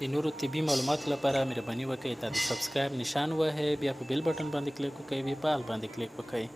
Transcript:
د نورو طبي معلوماتو لپاره مهرباني وکړئ دا د سبسکرایب نشان ووهئ، بیا په بیل بټن باندې کلیک وکړئ، وی په آل باندې کلیک وکړئ.